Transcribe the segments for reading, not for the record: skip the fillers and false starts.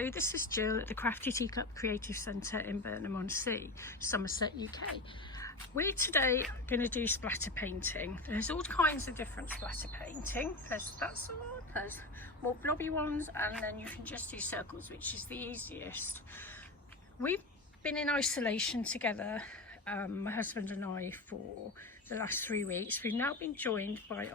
Hello, this is Jill at the Crafty Teacup Creative Centre in Burnham-on-Sea, Somerset, UK. We're today going to do splatter painting. There's all kinds of different splatter painting. There's that sort, there's more blobby ones, and then you can just do circles, which is the easiest. We've been in isolation together, my husband and I, for the last 3 weeks. We've now been joined by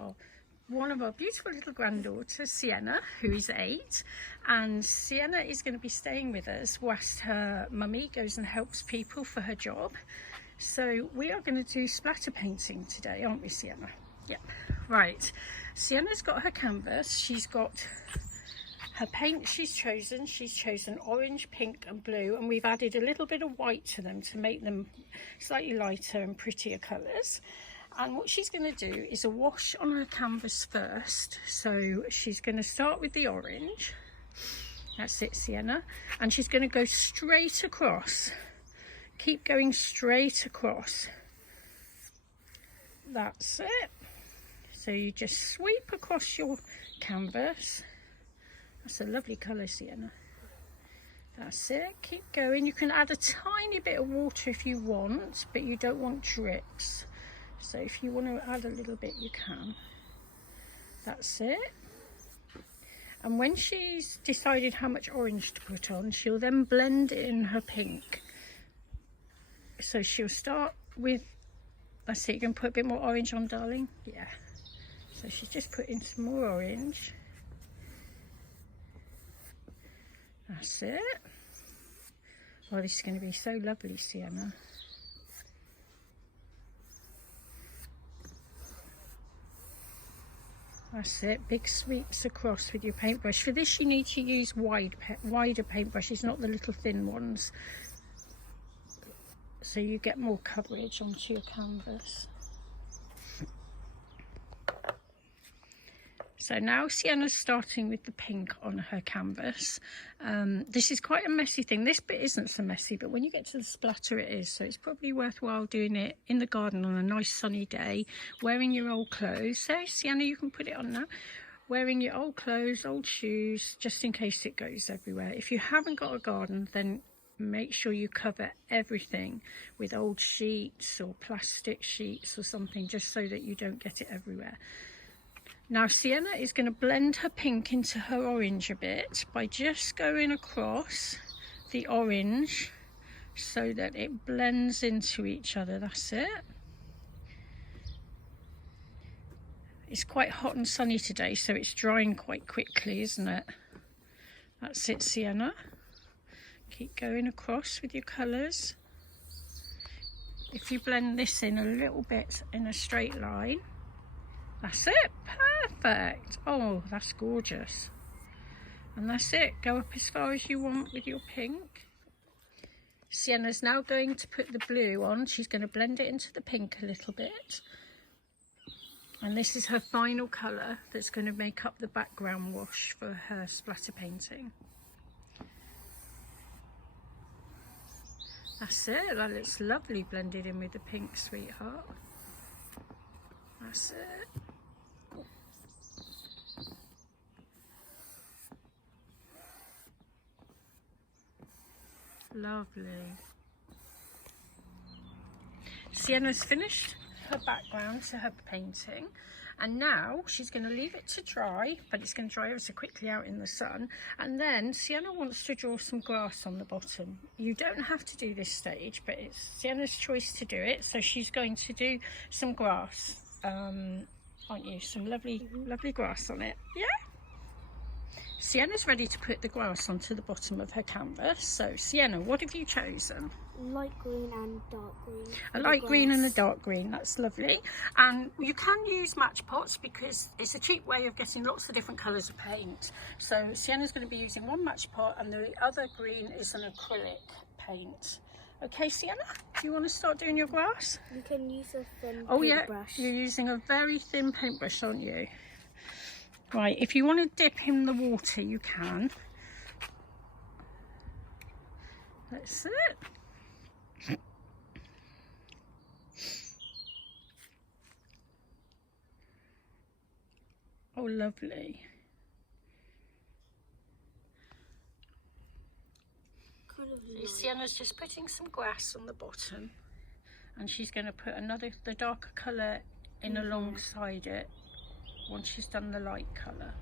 one of our beautiful little granddaughters, Sienna, who is 8, and Sienna is going to be staying with us whilst her mummy goes and helps people for her job. So we are going to do splatter painting today, aren't we, Sienna? Yep. Right, Sienna's got her canvas, she's got her paint she's chosen orange, pink and blue, and we've added a little bit of white to them to make them slightly lighter and prettier colours. And what she's going to do is a wash on her canvas first. So she's going to start with the orange. That's it, Sienna. And she's going to go straight across. Keep going straight across. That's it. So you just sweep across your canvas. That's a lovely colour, Sienna. That's it. Keep going. You can add a tiny bit of water if you want, but you don't want drips. So if you want to add a little bit, you can. That's it. And when she's decided how much orange to put on, she'll then blend in her pink. So she'll start with, that's it, you can put a bit more orange on, darling. Yeah. So she's just putting some more orange. That's it. Oh, this is going to be so lovely, Sienna. That's it, big sweeps across with your paintbrush. For this you need to use wider paintbrushes, not the little thin ones, so you get more coverage onto your canvas. So now Sienna's starting with the pink on her canvas. This is quite a messy thing. This bit isn't so messy, but when you get to the splatter it is. So it's probably worthwhile doing it in the garden on a nice sunny day, wearing your old clothes. So Sienna, you can put it on now. Wearing your old clothes, old shoes, just in case it goes everywhere. If you haven't got a garden, then make sure you cover everything with old sheets or plastic sheets or something, just so that you don't get it everywhere. Now Sienna is going to blend her pink into her orange a bit by just going across the orange so that it blends into each other. That's it. It's quite hot and sunny today, so it's drying quite quickly, isn't it? That's it, Sienna. Keep going across with your colours. If you blend this in a little bit in a straight line, that's it, perfect. Oh, that's gorgeous. And that's it, go up as far as you want with your pink. Sienna's now going to put the blue on. She's going to blend it into the pink a little bit. And this is her final colour that's going to make up the background wash for her splatter painting. That's it, that looks lovely blended in with the pink, sweetheart. That's it. Lovely. Sienna's finished her background to her painting, and now she's going to leave it to dry, but it's going to dry ever so quickly out in the sun. And then Sienna wants to draw some grass on the bottom. You don't have to do this stage, but it's Sienna's choice to do it. So she's going to do some grass, aren't you? Some lovely grass on it. Yeah. Sienna's ready to put the grass onto the bottom of her canvas. So Sienna, what have you chosen? Light green and dark green. A light green and a dark green, that's lovely. And you can use match pots because it's a cheap way of getting lots of different colours of paint. So Sienna's going to be using one match pot, and the other green is an acrylic paint. Okay, Sienna, do you want to start doing your grass? You can use a thin Yeah, paintbrush. you're using a very thin paintbrush, aren't you? Right, if you want to dip in the water, you can. That's it. Oh, lovely. light. Sienna's just putting some grass on the bottom, and she's going to put the darker colour in alongside it once she's done the light colour.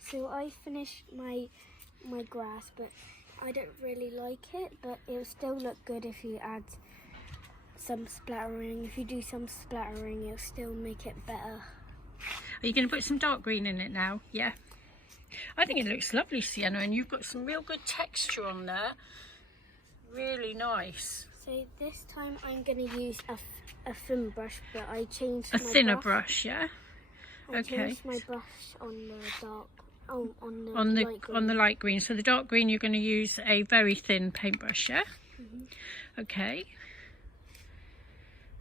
So I finished my grass, but I don't really like it, but it'll still look good if you add some splattering. If you do some splattering, it'll still make it better. Are you going to put some dark green in it now? Yeah. I think it looks lovely, Sienna, and you've got some real good texture on there. Really nice. So this time I'm going to use a thin brush, but I changed A thinner brush, yeah? I changed my brush on the dark, on the light green. So the dark green, you're going to use a very thin paintbrush, yeah? Okay.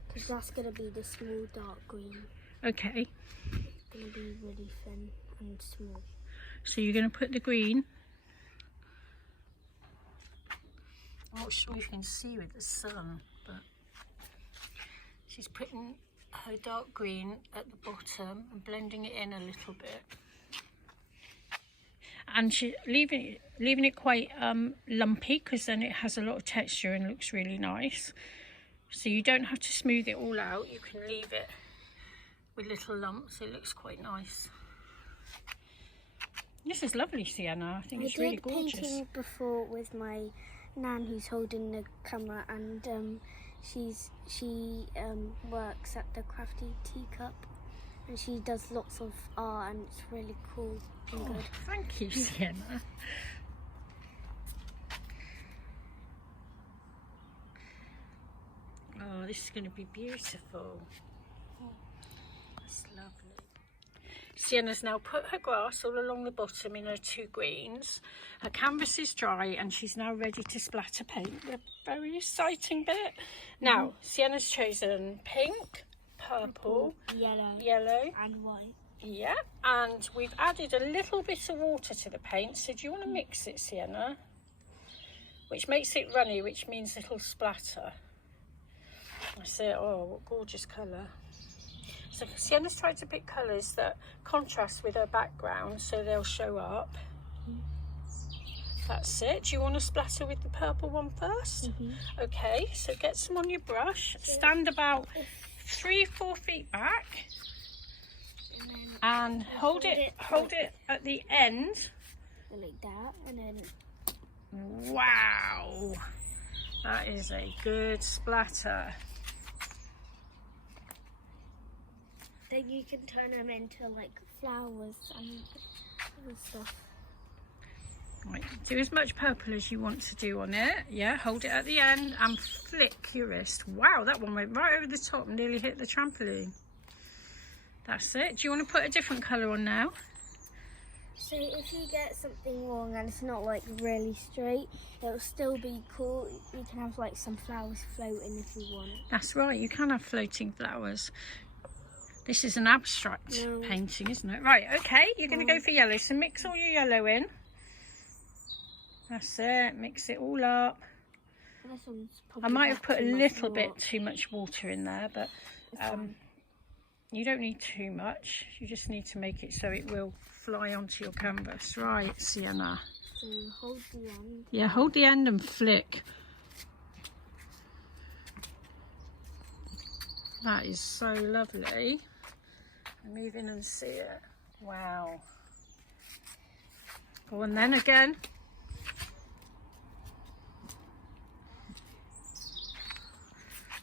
Because that's going to be the small dark green. Okay. It's going to be really thin and small. So you're going to put the green. I'm not sure you can see with the sun, but she's putting her dark green at the bottom and blending it in a little bit. And she's leaving it quite lumpy, because then it has a lot of texture and looks really nice. So you don't have to smooth it all out. You can leave it with little lumps. It looks quite nice. This is lovely, Sienna. I think it's really gorgeous. I did painting before with my nan, who's holding the camera, and she works at the Crafty Teacup, and she does lots of art, and it's really cool and good. Thank you, Sienna. Oh, this is going to be beautiful. That's lovely. Sienna's now put her grass all along the bottom in her two greens. Her canvas is dry and she's now ready to splatter paint. The very exciting bit. Now, Sienna's chosen pink, purple, yellow and white. Yeah, and we've added a little bit of water to the paint. So do you want to mix it, Sienna? Which makes it runny, which means it'll splatter. I say, oh, what gorgeous colour. So Sienna's tried to pick colours that contrast with her background, so they'll show up. That's it. Do you want to splatter with the purple one first? Okay, so get some on your brush. Stand about 3-4 feet back, and hold it at the end. Like that, and then. Wow, that is a good splatter. Then you can turn them into like flowers and stuff. Right, do as much purple as you want to do on it. Yeah, hold it at the end and flick your wrist. Wow, that one went right over the top and nearly hit the trampoline. That's it. Do you want to put a different colour on now? So if you get something wrong and it's not like really straight, it'll still be cool. You can have like some flowers floating if you want. That's right, you can have floating flowers. This is an abstract painting, isn't it? Right, okay, you're going to go for yellow. So mix all your yellow in. That's it, mix it all up. I might have put a little bit too much water in there, but you don't need too much. You just need to make it so it will fly onto your canvas. Right, Sienna. So hold the end. Yeah, hold the end and flick. That is so lovely. Move in and see it. Wow. Go on then again.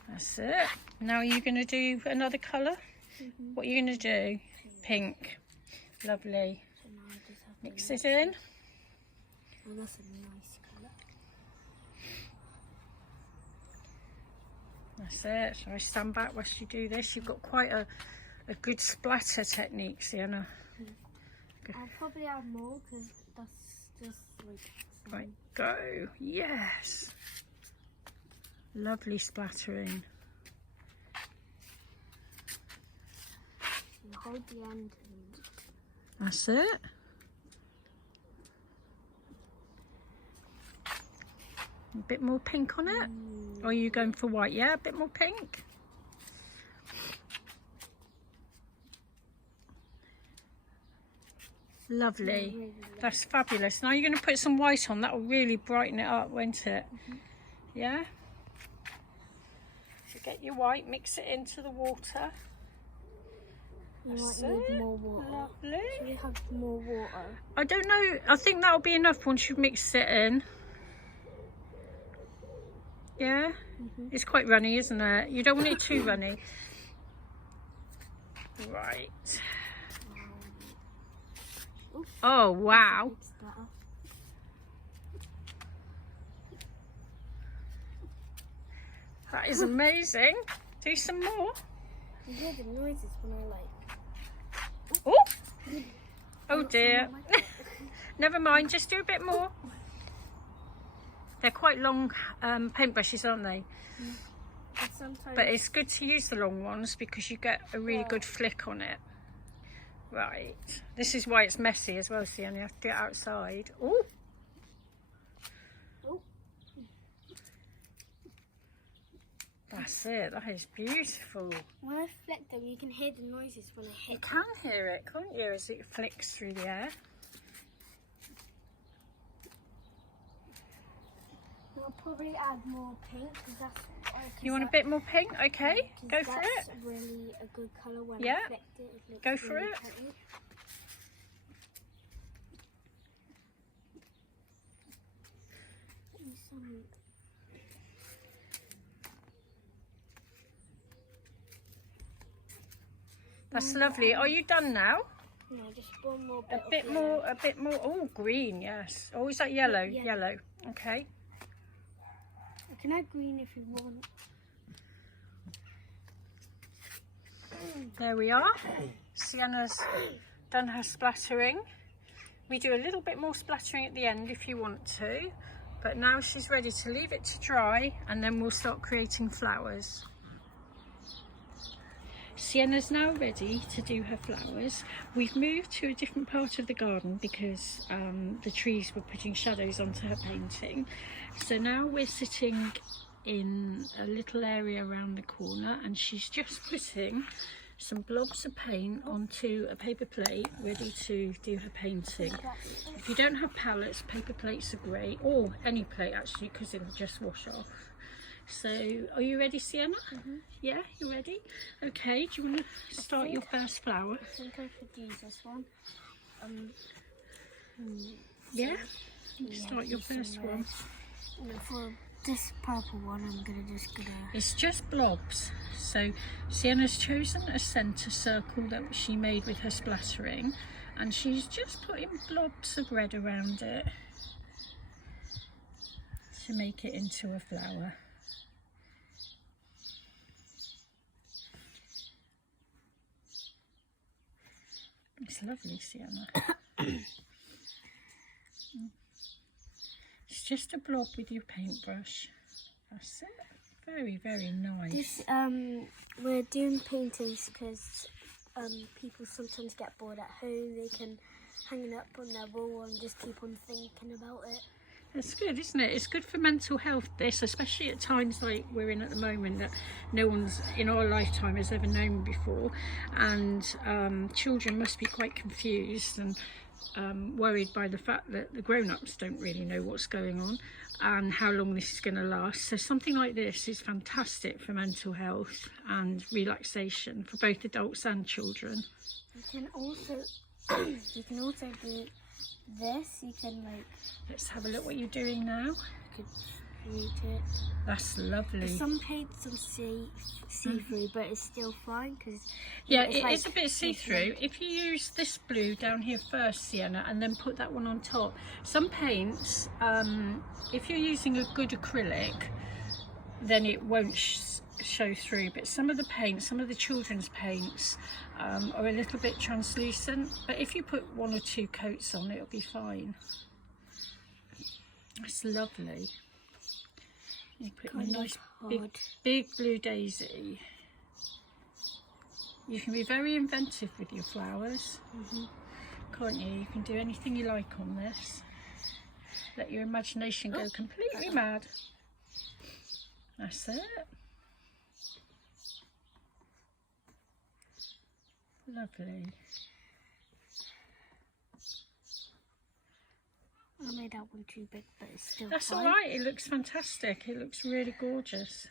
That's it. Now you're going to do another colour. What are you going to do? Pink. Lovely. So now I just have Mix it in. Oh, that's a nice colour. That's it. So I stand back whilst you do this. You've got quite a good splatter technique, Sienna. I'll probably add more because that's just like. Right, go. Yes. Lovely splattering. You hold the end. That's it. A bit more pink on it. Or are you going for white? Yeah, a bit more pink. Lovely. Really That's fabulous. Now you're going to put some white on. That will really brighten it up, won't it? Yeah. So get your white, mix it into the water. You That's might need it. more water. Lovely. Should we have more water? I don't know. I think that'll be enough once you've mixed it in. Yeah. It's quite runny, isn't it? You don't want it too runny. Right. Oh, wow. That is amazing. Do some more. You hear the noises when I like. Oh, oh dear. Never mind, just do a bit more. They're quite long paintbrushes, aren't they? But it's good to use the long ones because you get a really good flick on it. Right. This is why it's messy as well, Sienna. You have to get outside. Oh. That's it. That is beautiful. When I flick them, you can hear the noises when I hit. You can hear it, can't you, as it flicks through the air? I'll probably add more pink because that's. You want a bit more pink? Okay, go for it. That's really a good colour when Yeah. I flicked it. It looks Go for really it. pretty. Some That's lovely. Are you done now? no, just one more bit. A bit of more, a bit more. Oh, green, yes. Oh, is that yellow? Yeah. Yellow. Okay. You can add green if you want. There we are. Sienna's done her splattering. We do a little bit more splattering at the end if you want to, but now she's ready to leave it to dry and then we'll start creating flowers. Sienna's now ready to do her flowers. We've moved to a different part of the garden because the trees were putting shadows onto her painting. So now we're sitting in a little area around the corner and she's just putting some blobs of paint onto a paper plate ready to do her painting. If you don't have palettes, paper plates are great, or any plate actually, because it'll just wash off. So are you ready, Sienna? Yeah, you ready? Okay, do you want to start your first flower? I think I could use this one. Yeah, start your first one. For this purple one, I'm gonna It's just blobs. So Sienna's chosen a centre circle that she made with her splattering, and she's just putting blobs of red around it to make it into a flower. It's lovely, Sienna. It's just a blob with your paintbrush. That's it. Very, very nice. This we're doing paintings because people sometimes get bored at home. They can hang it up on their wall and just keep on thinking about it. It's good, isn't it? It's good for mental health, this, especially at times like we're in at the moment that no one's in our lifetime has ever known before, and children must be quite confused and worried by the fact that the grown-ups don't really know what's going on and how long this is going to last. So something like this is fantastic for mental health and relaxation for both adults and children. You can also do this. You can Let's have a look what you're doing now. you could read it. That's lovely. Some paints are see-through, but it's still fine because Yeah, it is a bit see-through. If you use this blue down here first, Sienna, and then put that one on top. Some paints, if you're using a good acrylic, then it won't show through. But some of the paints, some of the children's paints are a little bit translucent. But if you put one or two coats on, it'll be fine. That's lovely. You put a nice big blue daisy. You can be very inventive with your flowers, can't you? You can do anything you like on this. Let your imagination go completely mad. That's it. Lovely. I made that one too big, but it's still That's fine. all right. It looks fantastic. It looks really gorgeous.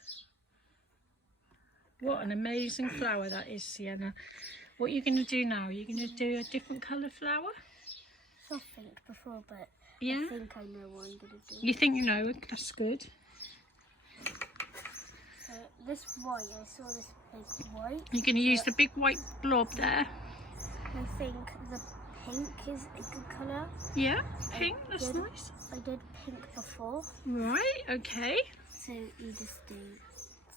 What an amazing flower that is, Sienna. What are you going to do now? Are you going to do a different colour flower? I think before, but Yeah. I think I know what I'm going to do. You think you know? That's good. So this white, I saw this big white. You're going to use the big white blob there. I think the pink is a good colour. Yeah, pink. That's nice. I did pink before. Right. Okay. So you just do.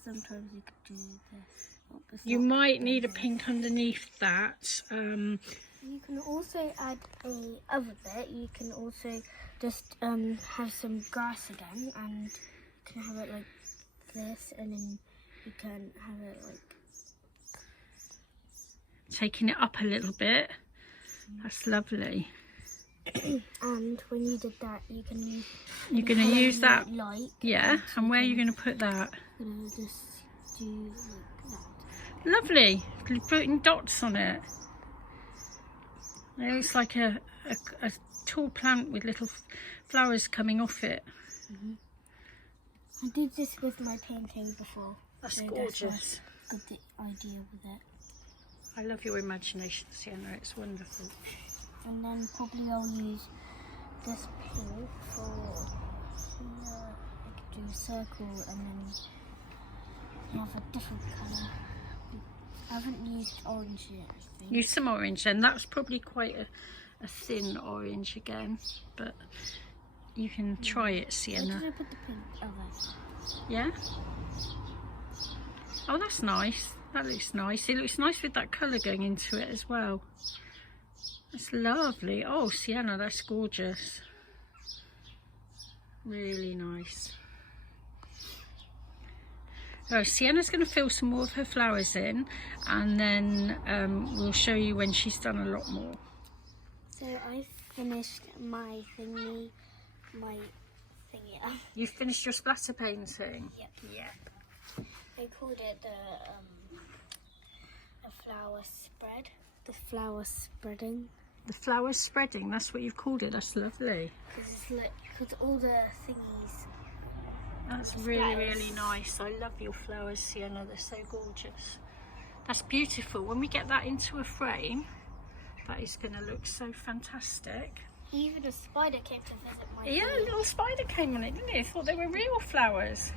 Sometimes you could do this. Oh, You might need a pink underneath that. You can also add a other bit. You can also just have some grass again, and you can have it like this, and then you can have it like Taking it up a little bit. That's lovely. and when you did that, you can use. You're going to use that. Light. Yeah. And where are you going to put that? I'm gonna just do like that. Lovely. Putting dots on it. It looks like a tall plant with little flowers coming off it. I did this with my painting before. That's so gorgeous. That's a good idea with it. I love your imagination, Sienna. It's wonderful. And then probably I'll use this pink for I could do a circle and then have a different colour. I haven't used orange yet, I think. Use some orange then. That's probably quite a thin orange again, but you can try it, Where Sienna. did I put the pink? Oh, there. Yeah? Oh, that's nice. That looks nice. It looks nice with that colour going into it as well. That's lovely. Oh, Sienna, that's gorgeous. Really nice. Oh, Sienna's going to fill some more of her flowers in, and then we'll show you when she's done a lot more. So I finished my thingy. You finished your splatter painting? Yep. Yeah. I called it the flower spread. The flower spreading. The flowers spreading, that's what you've called it. That's lovely. Because all the thingies. That's really, really nice. I love your flowers, Sienna. They're so gorgeous. That's beautiful. When we get that into a frame, that is going to look so fantastic. Even a spider came to visit my Yeah, a room. little spider came on it, didn't it? I thought they were real flowers.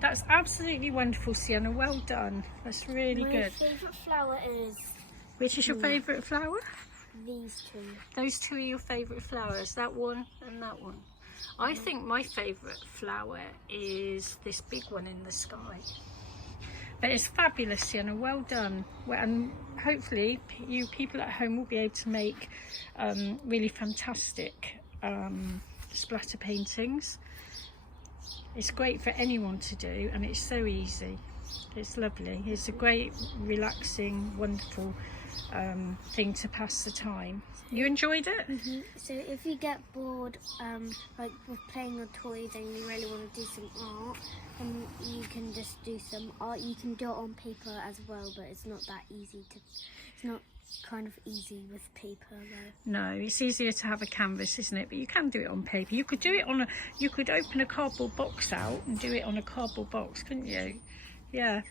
That's absolutely wonderful, Sienna. Well done. That's really My good. favourite flower is Which is your favourite flower? these two. Those two are your favourite flowers, that one and that one. I think my favourite flower is this big one in the sky. But it's fabulous, Sienna. Well done. And hopefully you people at home will be able to make really fantastic splatter paintings. It's great for anyone to do, and it's so easy. It's lovely. It's a great, relaxing, wonderful thing to pass the time. You enjoyed it? So if you get bored, like with playing with toys, and you really want to do some art, then you can just do some art. You can do it on paper as well, but it's not that easy to. It's not kind of easy with paper though. No, it's easier to have a canvas, isn't it? But you can do it on paper. You could do it on a. You could open a cardboard box out and do it on a cardboard box, couldn't you? Yeah.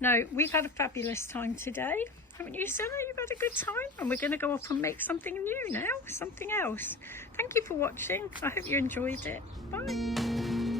No, we've had a fabulous time today. Haven't you, Sienna? You've had a good time, and we're going to go off and make something new now, something else. Thank you for watching. I hope you enjoyed it. Bye.